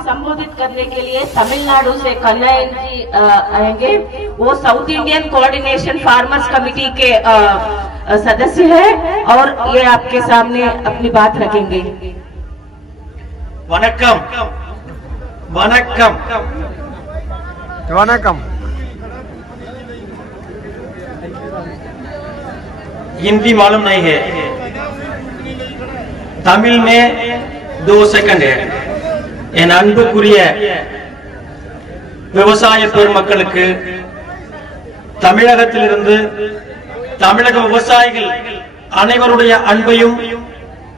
संबोधित करने के लिए तमिलनाडु से कन्हैया जी आएंगे। वो south Indian coordination farmers committee के सदस्य है और ये आपके सामने अपनी बात रखेंगे। वनक्कम वनक्कम वनक्कम। हिंदी मालूम नहीं है, तमिल में 2 सेकंड है। என் அன்புக்குரிய விவசாய பெருமக்களுக்கு தமிழகத்திலிருந்து தமிழக விவசாயிகள் அனைவருடைய அன்பையும்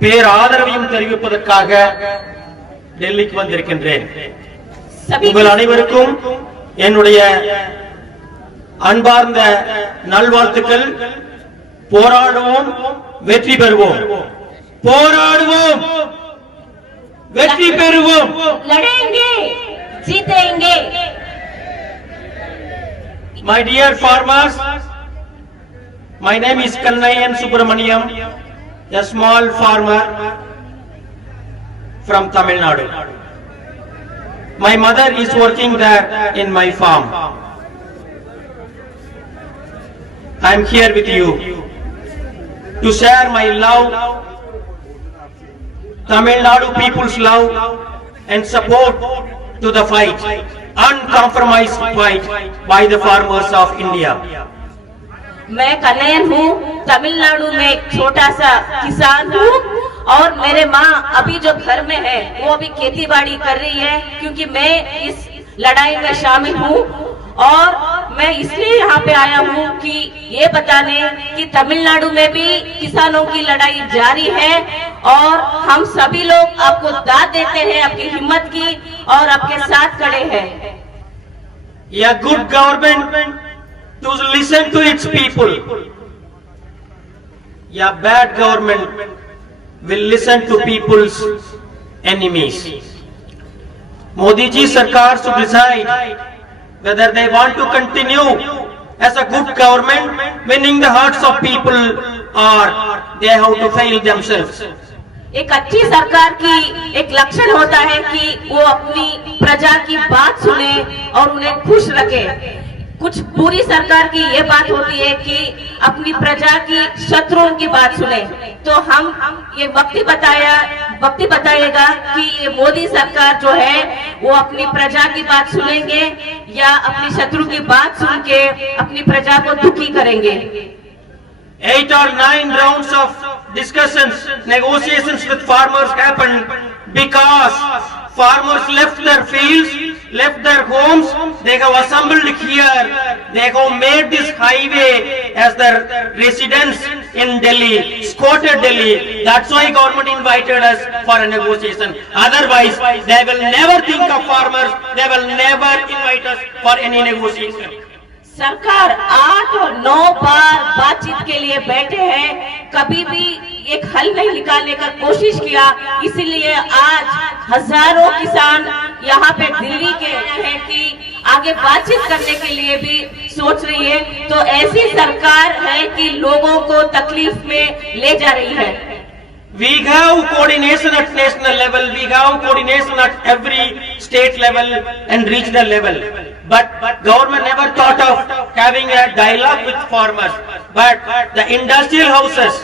பேராதரவையும் தெரிவிப்பதற்காக டெல்லிக்கு வந்திருக்கின்றேன்। உங்கள் அனைவருக்கும் என்னுடைய அன்பார்ந்த நல்வாழ்த்துக்கள்। போராடுவோம், வெற்றி பெறுவோம்। போராடுவோம், வெற்றி பெறுவோம்। लड़ेंगे, जीतेंगे। My dear farmers, my name is Kannaiyan Subramaniam, a small farmer from Tamil Nadu. My mother is working there in my farm. I am here with you to share my love, Tamil Nadu people's love and support to the fight, uncompromised fight by the farmers of India. मैं कन्हैयन हूँ, तमिलनाडु में एक छोटा सा किसान हूँ और मेरे माँ अभी जो घर में है वो अभी खेती बाड़ी कर रही है, क्योंकि मैं इस लड़ाई में शामिल हूँ। और मैं इसलिए यहाँ पे आया हूँ कि ये बताने कि तमिलनाडु में भी किसानों की लड़ाई जारी है और हम सभी लोग आपको दाद देते हैं आपकी हिम्मत की और आपके साथ खड़े हैं। A good government to listen to its people. A bad government will listen to people's enemies. Modi ji Sarkar should decide whether they want to continue as a good government, winning the hearts of people, or they have to fail themselves. एक अच्छी सरकार की एक लक्षण होता है कि वो अपनी प्रजा की बात सुने और उन्हें खुश रखे। कुछ बुरी सरकार की ये बात होती है कि अपनी प्रजा की शत्रुओं की बात सुने। तो हम ये वक्त बताएगा कि ये मोदी सरकार जो है वो अपनी प्रजा की बात सुनेंगे या अपनी शत्रु की बात सुन के अपनी प्रजा को दुखी करेंगे। 8 or 9 rounds of discussions, negotiations with farmers happened because farmers left their fields, left their homes. They have assembled here. They have made this highway as their residence in Delhi, squatted Delhi. That's why government invited us for a negotiation. Otherwise, they will never think of farmers. They will never invite us for any negotiation. सरकार 8 और 9 बार बातचीत के लिए बैठे हैं, कभी भी एक हल नहीं निकालने का कोशिश किया। इसीलिए आज हजारों किसान यहाँ पे दिल्ली के हैं कि आगे बातचीत करने के लिए भी सोच रही है। तो ऐसी सरकार है कि लोगों को तकलीफ में ले जा रही है। We have coordination at national level, we have coordination at every state level and regional level. But government never thought of having a dialogue with farmers. But the industrial houses,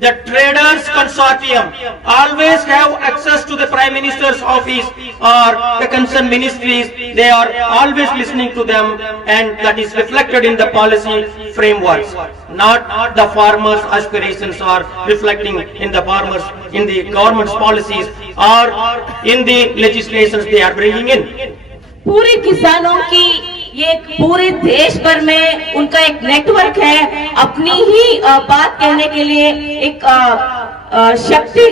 the traders consortium always have access to the Prime Minister's office or the concerned ministries. They are always listening to them, and that is reflected in the policy frameworks. Not the farmers' aspirations are reflecting in the farmers, in the government's policies or in the legislations they are bringing in. पूरे किसानों की ये पूरे देश भर में उनका एक नेटवर्क है, अपनी ही बात कहने के लिए एक शक्ति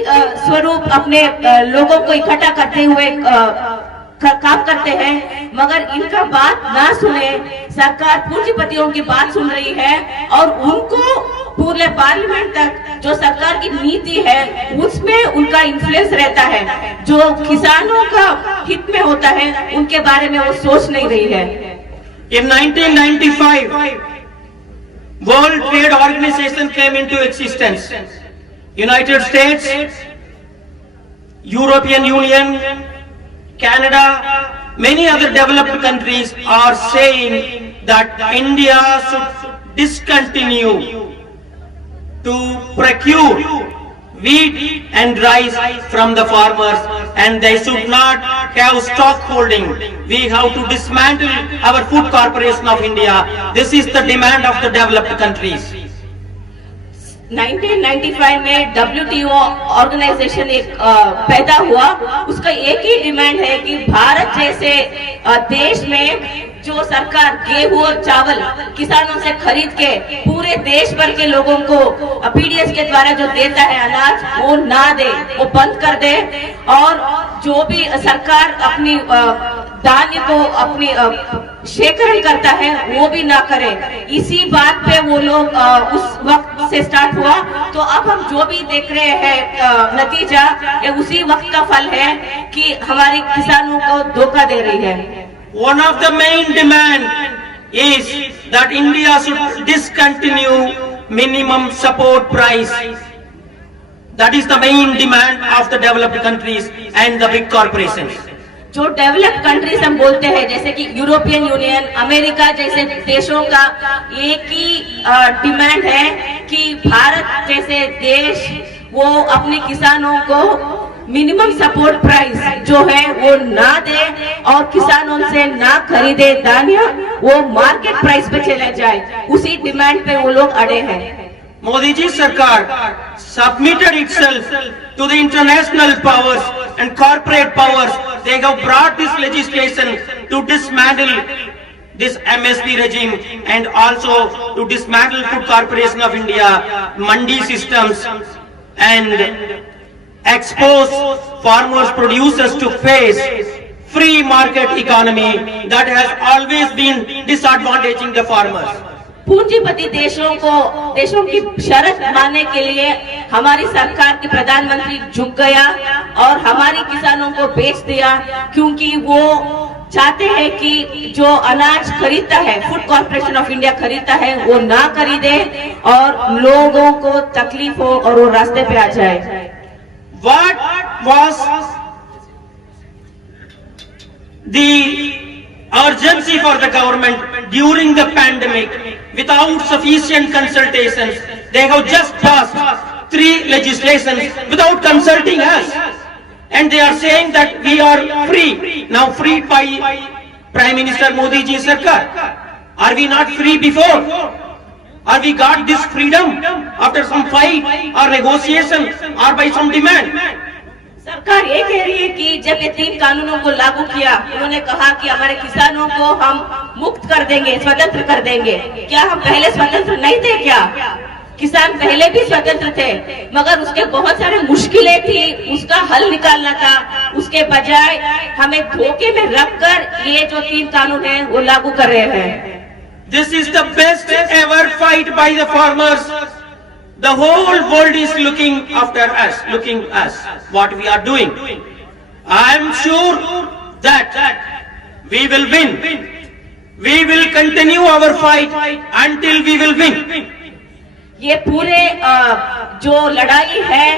स्वरूप अपने लोगों को इकट्ठा करते हुए काम करते हैं। मगर इनका बात ना सुने, सरकार पूंजीपतियों की बात सुन रही है और उनको पूरे पार्लियामेंट तक जो सरकार की नीति है उसमें उनका इन्फ्लुएंस रहता है। जो किसानों का हित में होता है उनके बारे में वो सोच नहीं रही है। In 1995, World Trade Organization came into existence. United States, European Union, Canada, many other developed countries are saying that India should discontinue to procure wheat and rice from the farmers, and they should not have stock holding. We have to dismantle our Food Corporation of India. This is the demand of the developed countries. 1995 में WTO organisation एक पैदा हुआ। उसका एक ही demand है कि भारत जैसे देश में जो सरकार गेहूं और चावल किसानों से खरीद के पूरे देश भर के लोगों को पीडीएस के द्वारा जो देता है अनाज, वो ना दे, वो बंद कर दे। और जो भी सरकार अपनी धान्य को अपनी शेखरण करता है वो भी ना करे। इसी बात पे वो लोग उस वक्त से स्टार्ट हुआ। तो अब हम जो भी देख रहे हैं नतीजा, ये उसी वक्त का फल है कि हमारे किसानों को धोखा दे रही है। One of the main demand is that India should discontinue minimum support price. That is the main demand of the developed countries and the big corporations. जो डेवलप्ड कंट्रीज हम बोलते हैं, जैसे कि यूरोपियन यूनियन, अमेरिका जैसे देशों का एक ही डिमांड है कि भारत जैसे देश वो अपने किसानों को मिनिमम सपोर्ट प्राइस जो है वो ना दे और किसानों से ना खरीदे धान्य, वो मार्केट प्राइस पे चले जाए। उसी डिमांड पे वो लोग अड़े हैं। Modi ji Sarkar submitted itself to the international powers and corporate powers. They have brought this legislation to dismantle this MSP regime and also to dismantle Food Corporation of India, mandi systems, and expose farmers, producers to face free market economy that has always been disadvantaging the farmers. पूंजीपति देशों की शर्त मानने के लिए हमारी सरकार के प्रधानमंत्री झुक गया और हमारी किसानों को बेच दिया, क्योंकि वो चाहते हैं कि जो अनाज खरीदता है, फूड कॉर्पोरेशन ऑफ इंडिया खरीदता है, वो ना खरीदे और लोगों को तकलीफ हो और वो रास्ते पे आ जाए। What was the urgency for the government during the pandemic? Without sufficient consultations, they have just passed 3 legislations without consulting us, and they are saying that we are free now, freed by Prime Minister Modi ji Sarkar. Are we not free before? Or we got this freedom after some fight or negotiation or by some demand? सरकार ये कह रही है कि जब ये 3 कानूनों को लागू किया, उन्होंने कहा कि हमारे किसानों को हम मुक्त कर देंगे, स्वतंत्र कर देंगे। क्या हम पहले स्वतंत्र नहीं थे क्या? किसान पहले भी स्वतंत्र थे, मगर उसके बहुत सारे मुश्किलें थी, उसका हल निकालना था। उसके बजाय हमें धोखे में रखकर ये जो 3 कानून हैं वो लागू कर रहे हैं। This is the best ever fight by the farmers. The whole world is looking after us, what we are doing. I am sure that we will win. We will continue our fight until we will win. ये पूरे जो लड़ाई है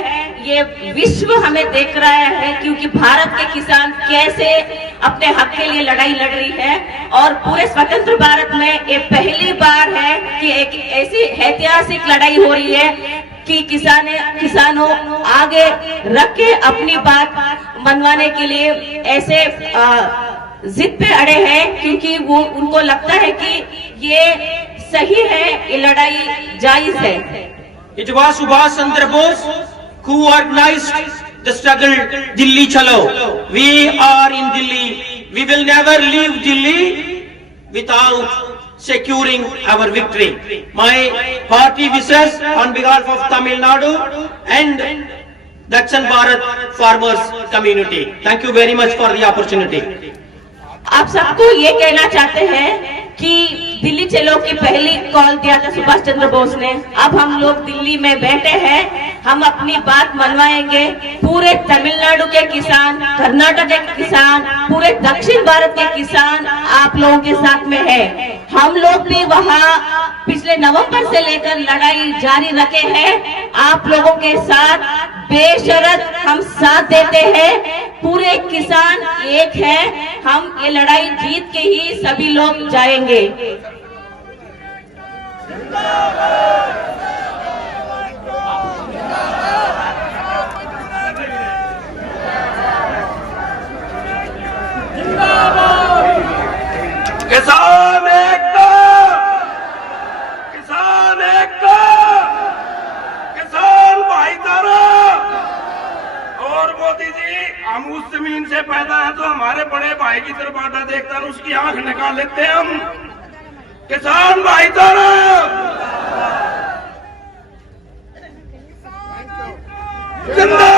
ये विश्व हमें देख रहा है, क्योंकि भारत के किसान कैसे अपने हक के लिए लड़ाई लड़ रही है। और पूरे स्वतंत्र भारत में ये पहली बार है कि एक ऐसी ऐतिहासिक लड़ाई हो रही है कि किसानों आगे रख के अपनी बात मनवाने के लिए ऐसे जिद पे अड़े हैं, क्योंकि वो उनको लगता है कि ये सही है, ये लड़ाई जायज है। It was Subhash Chandra Bose who organized the struggle Delhi Chalo. We are in Delhi. We will never leave Delhi without securing our victory. My party wishes on behalf of Tamil Nadu and Dakshin Bharat farmers community. Thank you very much for the opportunity. आप सबको ये कहना चाहते हैं कि दिल्ली चलो की पहली कॉल दिया था सुभाष चंद्र बोस ने। अब हम लोग दिल्ली में बैठे हैं, हम अपनी बात मनवाएंगे। पूरे तमिलनाडु के किसान, कर्नाटक के किसान, पूरे दक्षिण भारत के किसान आप लोगों के साथ में है। हम लोग भी वहाँ पिछले नवंबर से लेकर लड़ाई जारी रखे हैं। आप लोगों के साथ बेशर्त हम साथ देते हैं। पूरे किसान एक है, हम ये लड़ाई जीत के ही सभी लोग जाएंगे। किसान एकता, किसान एकता, किसान भाईचारा। और मोदी जी, हम उस जमीन से पैदा है तो हमारे बड़े भाई की तरफ आटा देखता है उसकी आंख निकाल लेते हैं हम। किसान भाईचारा, जिंदाबाद।